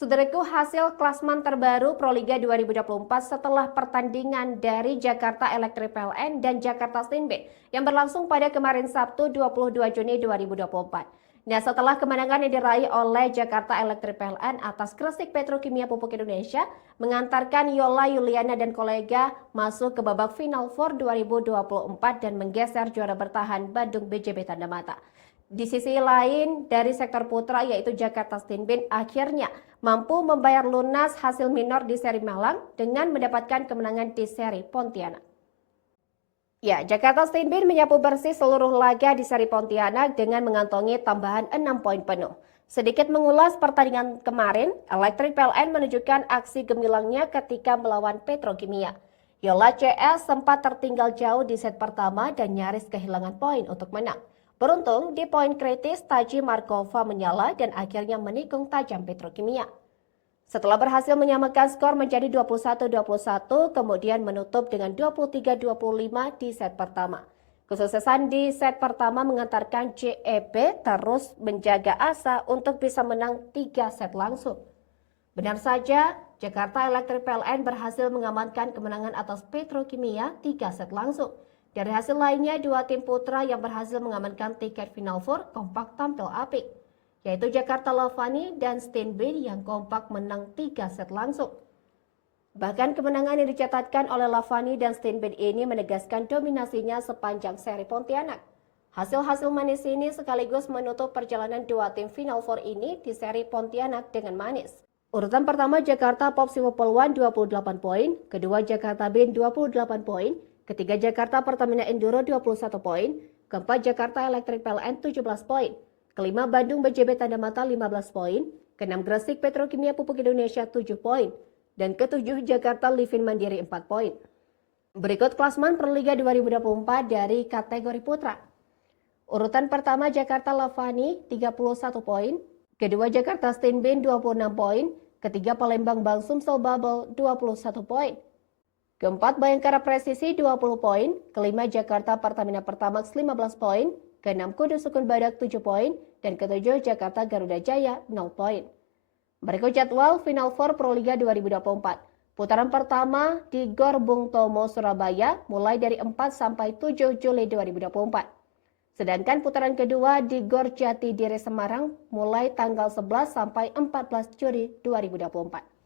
Saudaraku, hasil klasmen terbaru Proliga 2024 setelah pertandingan dari Jakarta Electric PLN dan Jakarta Steenbeek yang berlangsung pada kemarin Sabtu 22 Juni 2024. Nah, setelah kemenangan yang diraih oleh Jakarta Electric PLN atas Gresik Petrokimia Pupuk Indonesia, mengantarkan Yola Yuliana dan kolega masuk ke babak Final Four 2024 dan menggeser juara bertahan Bandung BJB Tanda Mata. Di sisi lain, dari sektor putra yaitu Jakarta Steenbeek akhirnya mampu membayar lunas hasil minor di seri Malang dengan mendapatkan kemenangan di seri Pontianak. Ya, Jakarta Steenbeek menyapu bersih seluruh laga di seri Pontianak dengan mengantongi tambahan 6 poin penuh. Sedikit mengulas pertandingan kemarin, Electric PLN menunjukkan aksi gemilangnya ketika melawan Petrokimia. Yola CS sempat tertinggal jauh di set pertama dan nyaris kehilangan poin untuk menang. Beruntung, di poin kritis Taji Markova menyala dan akhirnya menikung tajam Petrokimia. Setelah berhasil menyamakan skor menjadi 21-21, kemudian menutup dengan 23-25 di set pertama. Kesuksesan di set pertama mengantarkan JEB terus menjaga asa untuk bisa menang 3 set langsung. Benar saja, Jakarta Electric PLN berhasil mengamankan kemenangan atas Petrokimia 3 set langsung. Dari hasil lainnya, dua tim putra yang berhasil mengamankan tiket Final Four kompak tampil apik, yaitu Jakarta Lavani dan Steenbeek yang kompak menang 3 set langsung. Bahkan kemenangan yang dicatatkan oleh Lavani dan Steenbeek ini menegaskan dominasinya sepanjang seri Pontianak. Hasil-hasil manis ini sekaligus menutup perjalanan dua tim Final Four ini di seri Pontianak dengan manis. Urutan pertama Jakarta Popsiwo Poluan 28 poin, kedua Jakarta BIN 28 poin, ketiga Jakarta Pertamina Enduro 21 poin, keempat Jakarta Electric PLN 17 poin, kelima Bandung BJB Tanda Mata 15 poin, keenam Gresik Petrokimia Pupuk Indonesia 7 poin, dan ketujuh Jakarta Livin Mandiri 4 poin. Berikut klasmen Proliga 2024 dari kategori putra. Urutan pertama Jakarta Lavani 31 poin, kedua Jakarta Steenbeek 26 poin, ketiga Palembang Bang Sumsel Bubble 21 poin. Keempat Bayangkara Presisi 20 poin, kelima Jakarta Pertamina Pertamax 15 poin, keenam Kudus Sukun Badak 7 poin, dan ketujuh Jakarta Garuda Jaya 0 poin. Berikut jadwal Final Four Proliga 2024. Putaran pertama di Gor Bung Tomo Surabaya mulai dari 4 sampai 7 Juli 2024. Sedangkan putaran kedua di Gor Jati Diri Semarang mulai tanggal 11 sampai 14 Juli 2024.